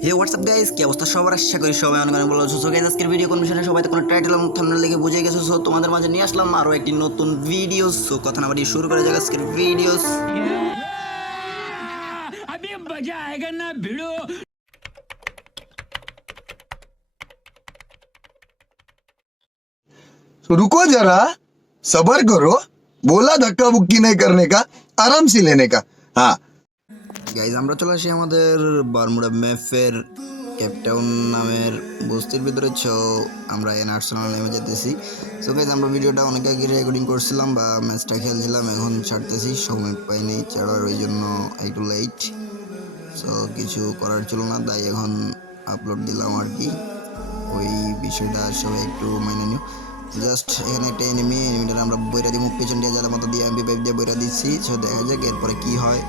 হে WhatsApp guys কি অবস্থা সবার আশা করি সবাই অনেক অনেক ভালো আছো সো গাইস আজকের ভিডিও কোন বিষয়ে সবাই তো কোনো টাইটেল এবং থাম্বনেল দেখে বুঝে গেছো সো তোমাদের মাঝে নিয়ে আসলাম আরো একটি নতুন ভিডিও সো কথা না বাড়িয়ে শুরু করা যাক আজকের ভিডিও अभी मजा आएगा ना भिड़ो तो रुको जरा सबर करो बोला धक्का बुक्की नहीं करने का आराम से लेने का हाँ গাইজ আমরা চলে আসি আমাদের বারমুডা ম্যাপের ক্যাপটাউন নামের বস্তির ভিতরে। ছ আমরা এন আর্সেনাল নেমে যেতেছি। সো গাইজ আমরা ভিডিওটা অনেক আগে রেকর্ডিং করছিলাম বা ম্যাচটা খেলছিলাম, এখন ছাড়তেছি। সময় পাইনি ছাড়ার, ওই জন্য একটু লেট সো কিছু করার ছিল না, তাই এখন আপলোড দিলাম আর কি। ওই বিষয়টা সবাই একটু মেনে নিও। জাস্ট এখানে একটা এনিমি এনিমিটার আমরা বইরা দিব পেছন দিয়ে যাদের মতো দিয়ে এমবি পাইপ দিয়ে বইরা দিচ্ছি। সো দেখা যাক এরপরে কি হয়।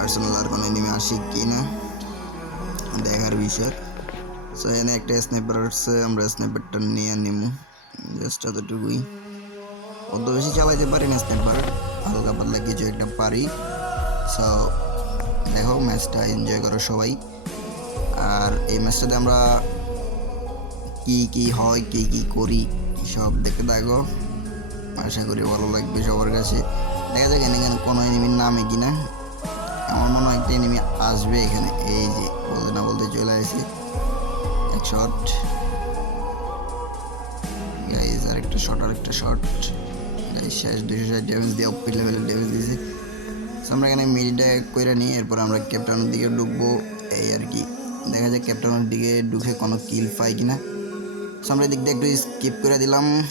আর্সেনাল আর কোনো এনিমি আসে কি না দেখার বিষয়। সো এখানে একটা স্নাইপার আসছে আমরা স্নাইপারটা নিয়ে নিব জাস্ট এতটুকুই। অত বেশি চালাইতে পারি না স্নাইপার হালকা পাতলা কিছু একটা পারি। সো দেখো ম্যাচটা এনজয় করো সবাই। আর এই ম্যাচটাতে আমরা কি কি হয়, কি কি করি, সব দেখতে থাকো। আশা করি ভালো লাগবে সবার কাছে। দেখা যাক এখানে কোনো এনিমির নামে কিনা। আমার মনে হয় একটা এনিমি আসবে এখানে। এই যে বলতে না বলতে চলে আসে। এক শট গাইজ আর একটা শট আর একটা শট গাইজ শেষ দুশো ষাট ড্যামেজ দিয়ে অপি লেভেলের ড্যামেজ দিয়েছে। আমরা এখানে মিডিটা করে নিই এরপর আমরা ক্যাপ্টেনের দিকে ঢুকবো। এই আর কি। দেখা যাক ক্যাপ্টেনের দিকে ঢুকে কোনো কিল পাই কিনা। So, আমরা এদিক দিয়ে একটু স্কিপ করে দিলাম।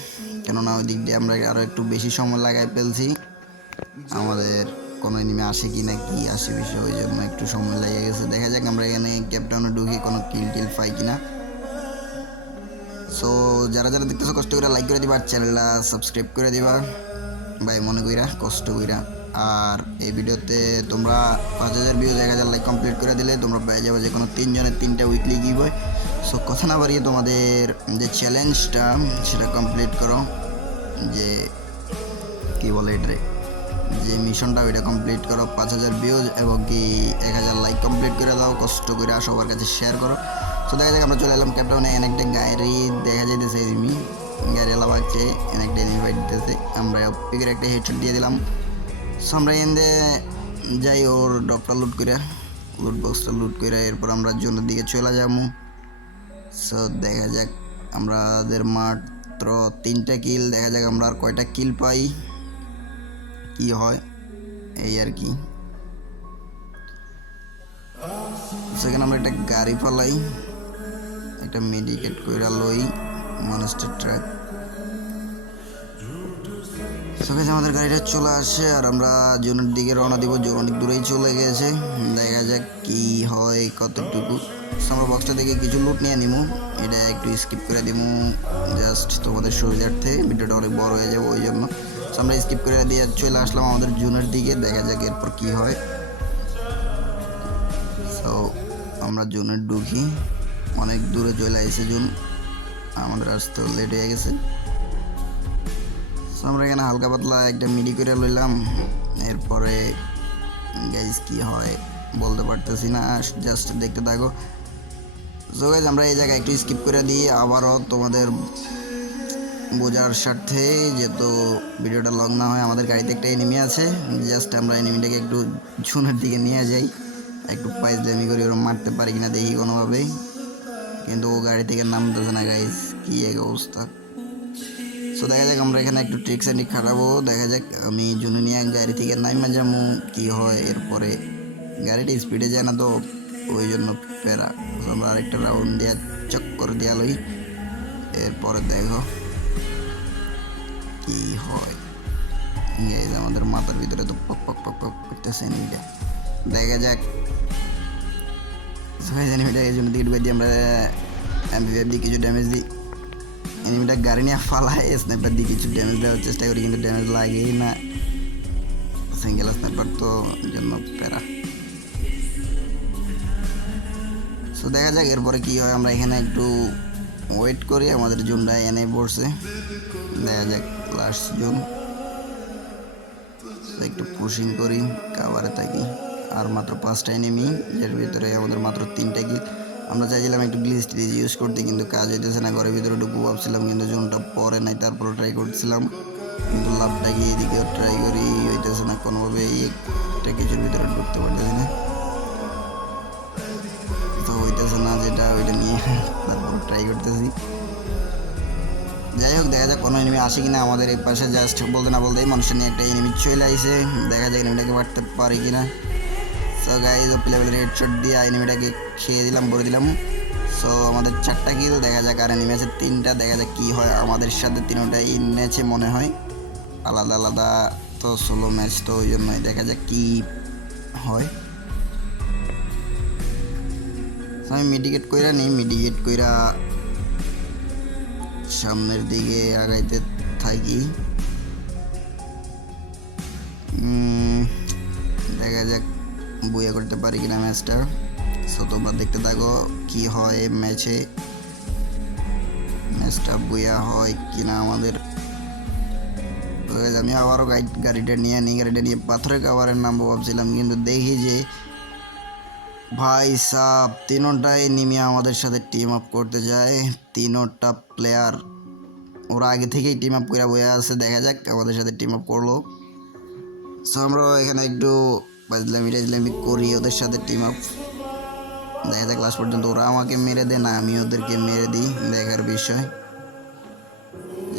কেননা ওই দিক দিয়ে আমরা আরও একটু বেশি সময় লাগাই ফেলছি। আমাদের কোনো এনিমে আসে কি না কি আসে বিষয়, ওই জন্য একটু সময় লেগে গেছে। দেখা যাক আমরা এখানে ক্যাপ্টেনে ঢুকে, কোনো কিল টিল পাই কি না। সো যারা যারা দেখতেছো, কষ্ট করে লাইক করে দিবা আর চ্যানেলটা সাবস্ক্রাইব করে দিবা। ভাই, মনে কইরা, কষ্ট কইরা। আর এই ভিডিওতে তোমরা পাঁচ হাজার ভিউজ এক হাজার লাইক কমপ্লিট করে দিলে তোমরা পেয়ে যাবে যে কোনো তিনজনের তিনটা উইকলি গিভ হয় সো কথা না বাড়িয়ে তোমাদের যে চ্যালেঞ্জটা সেটা কমপ্লিট করো। যে, কী বলে এটারে? যে মিশনটা ওইটা কমপ্লিট করো, পাঁচ হাজার ভিউজ এবং কি এক হাজার লাইক কমপ্লিট করে দাও, কষ্ট করে সবার কাছে শেয়ার করো। তো দেখা যাক, আমরা চলে এলাম ক্যাপ্টাউনে অনেকটা গাড়ি দেখা যাইতেছে এনিমি গাড়ি এলা বাগছে অনেকটা এনিমি ফাইট দিতেছে। আমরা পিকের একটা হেডশট দিয়ে দিলাম। সো আমরা এনে যাই ওর ডপটা লুট করে লুট বক্সটা লুট করে, এরপর আমরা জোনের দিকে চলে যাব। সো দেখা যাক, আমাদের মাত্র তিনটা কিল দেখা যাক আমরা আর কয়টা কিল পাই। কি হয়, এই আর কি। সেখানে আমরা একটা গাড়ি পালাই, একটা মেডিকেট কইরা লই মানুষটা ট্রাক সকালে আমাদের গাড়িটা চলে আসে, আর আমরা জোনের দিকে রওনা দিব জোন অনেক দূরেই চলে গেছে। দেখা যাক কি হয় কতটুকু। আমরা বক্সটা থেকে কিছু লুট নিয়ে নিবো এটা একটু স্কিপ করে দিব জাস্ট তোমাদের সুবিধার্থে ভিডিওটা অনেক বড় হয়ে যাবে, ওই জন্য। আমরা স্কিপ করে দিয়ে চলে আসলাম আমাদের জুনের দিকে দেখা যাক এরপর কি হয়। সো আমরা জোনে ঢুকি। অনেক দূরে চলে এসে জুন। আমাদের আসতে লেট হয়ে গেছে। So, আমরা এখানে হালকা পাতলা একটা মিডি করে লইলাম। এরপরে গাইজ কি হয় বলতে পারতেছি না জাস্ট দেখতে থাকো। সো গাইজ আমরা এই জায়গায় একটু স্কিপ করে দিই আবারও তোমাদের বোঝার স্বার্থে যেহেতু ভিডিওটা লং না হয়, আমাদের গাড়িতে একটা এনিমি আছে। জাস্ট আমরা এনিমিটাকে একটু ঝুনের দিকে নিয়ে যাই। একটু পাইস দামি করে ওরকম মারতে পারি কিনা দেখি কোনোভাবে। কিন্তু ও গাড়ি থেকে নামতেছে না গাইজ কি এক অবস্থা। সো দেখা যাক, আমরা এখানে একটু ট্রিক্স অ্যান্ড খাটাবো। দেখা যাক, আমি জুনিয়া গাড়ি থেকে নাইমা যাব, কি হয়। এরপরে গাড়িটা স্পিডে যায় না তো, ওই জন্য প্যারা। আমরা আরেকটা রাউন্ড দিয়ে চক্কর দিয়া লই। এরপরে দেখো। কি হয়। Guys, আমাদের মাথার ভিতরে তো পক পক পক পক করতেছে এনিমিটা দেখা যাক। সবাই এনিমিটা এই জন্য দিকে ঢুকে দিয়ে আমরা এমপি দিয়ে কিছু ড্যামেজ দিই। এনিমিটা গাড়ি নিয়ে ফালায় স্নাইপার দিয়ে কিছু ড্যামেজ দেওয়ার চেষ্টা করি কিন্তু ড্যামেজ লাগেই না। সিঙ্গেল স্নাইপার তো জন্য প্যারা। সো দেখা যাক এরপরে কি হয়। আমরা এখানে একটু ওয়েট করি আমাদের জুনটা এনে পড়ছে দেখা যাক। লাস্ট জুন একটু পুশিং করি কাভারে থাকি। আর মাত্র পাঁচটা এনিমি এর ভিতরে আমাদের মাত্র তিনটা কিল আমরা চাইছিলাম একটু গ্লিজ টিজ ইউজ করতে, কিন্তু কাজ হইতেছে না। ঘরের ভিতরে ঢুকবো ভাবছিলাম, কিন্তু জোনটা পরে নাই তারপরে ট্রাই করছিলাম। কিন্তু লাভটা গিয়ে এদিকে ট্রাই করি, হইতেছে না। কোনোভাবে এই একটা কিছুর ভিতরে ঢুকতে পারতেছি না। তো হইতেছে না যেটা, ওইটা নিয়ে তারপর ট্রাই করতেছি। যাই হোক, দেখা যাক কোনো এনিমি আসে কিনা। আমাদের এই পাশে জাস্ট বলতে না বলতেই মানুষের নিয়ে একটা এনিমি চলে আইছে। দেখা যাক এনিমিটাকে পারতে পারি কিনা। সো গাইজ প্লেবেলের হেডশট দিয়ে এনিমিটাকে খেয়ে দিলাম বলে দিলাম। সো আমাদের চারটা কিল দেখা যাক আর এনিমি আছে তিনটা। দেখা যাক কী হয় আমাদের সাথে তিনটাই ম্যাচে মনে হয়। আলাদা আলাদা তো ষোলো ম্যাচ তো ওই জন্যই। দেখা যাক কী হয়। আমি মিডিকেট কইরা নিই মিডিকেট কইরা সামনের দিকে আগাইতে থাকি। দেখা যাক বইয়া করতে পারি কিনা ম্যাচটা। সো, তোমরা দেখতে থাকো কি হয় ম্যাচে। ম্যাচটা বইয়া হয় কিনা আমাদের। আমি আবারও গাড়িটা নিয়ে নিই গাড়িটা নিয়ে পাথরের কাভারের নামবো ভাবছিলাম, কিন্তু দেখি যে ভাই সাব তিনোটাই নিমে আমাদের সাথে টিম আপ করতে যায়। তিনোটা প্লেয়ার ওরা আগে থেকেই টিম আপ করে বয়ে আছে। দেখা যাক আমাদের সাথে টিম আপ করল। সো আমরা এখানে একটু বাজলামি টাজলামি করি, ওদের সাথে টিম আপ দেখা যাক লাস্ট পর্যন্ত ওরা আমাকে মেরে দেয় না, আমি ওদেরকে মেরে দিই। দেখার বিষয়।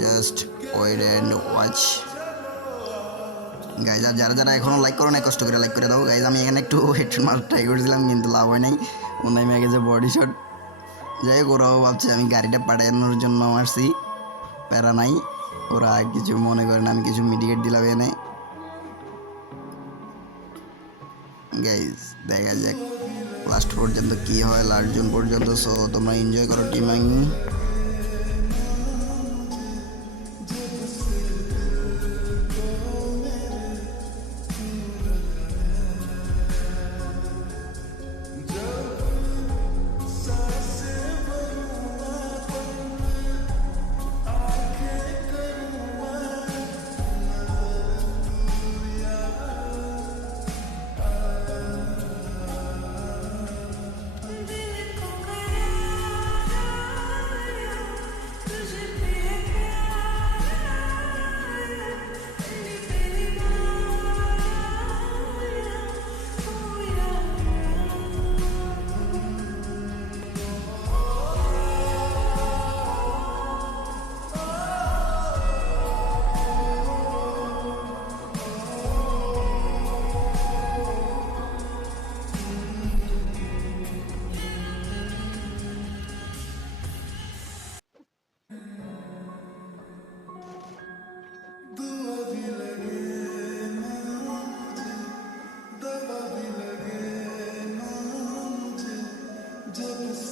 Just wait and watch guys আর যারা যারা এখনও লাইক করো না কষ্ট করে লাইক করে দাও। গাইজ আমি এখানে একটু হেডশট মার ট্রাই করেছিলাম, কিন্তু লাভ হয় নাই। মনে হয় আগে যে বডি শট যাই হোক, ওরাও ভাবছে আমি গাড়িটা পাঠানোর জন্য আসছি। প্যারা নাই। ওরা কিছু মনে করে না, আমি কিছু মিডিকেট দিলাম এনে। গাইজ দেখা যাক। লাস্ট পর্যন্ত কি হয় লাস্ট জুন পর্যন্ত সো তোমরা এনজয় করো টিমিং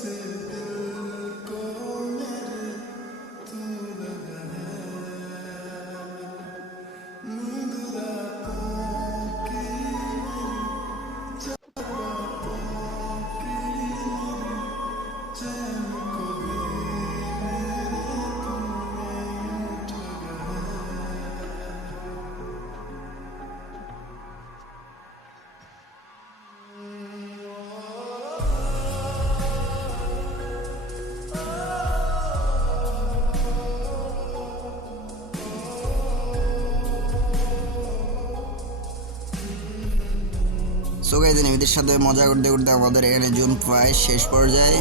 senses সো গাইজ এনিমিদের সাথে মজা করতে করতে আমাদের এখানে জুন প্রায় শেষ পর্যায়ে।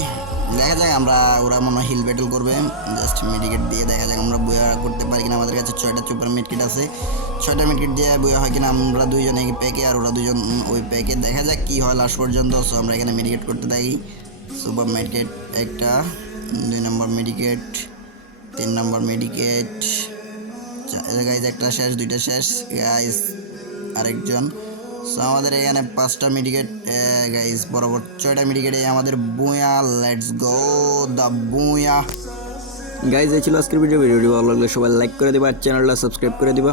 দেখা যাক আমরা, ওরা মনে হয় হিল ব্যাটেল করবে। জাস্ট মেডিকেট দিয়ে দেখা যাক আমরা বইয়া করতে পারি কিনা। আমাদের কাছে ছয়টা সুপার মেডকিট আছে। ছয়টা মেডকিট দিয়ে বইয়া হয় কিনা, আমরা দুইজন এই প্যাকে আর ওরা দুজন ওই প্যাকে দেখা যাক কি হয় লাস্ট পর্যন্ত। সো আমরা এখানে মেডিকেট করতে থাকি। সুপার মেডিকেট একটা, দুই নম্বর মেডিকেট তিন নম্বর মেডিকেট গাইজ একটা শেষ, দুইটা শেষ। গাইজ আরেকজন। সো আমাদের এখানে পাঁচটা মিডিকেট গাইজ বরাবর ছয়টা মিডিকেটে আমাদের বুয়া লেটস গো দ্য বুয়া। গাইজ এই ছিল আজকের ভিডিও ভিডিওটি ভালো লাগলে সবাই লাইক করে দিবা চ্যানেলটা সাবস্ক্রাইব করে দিবা।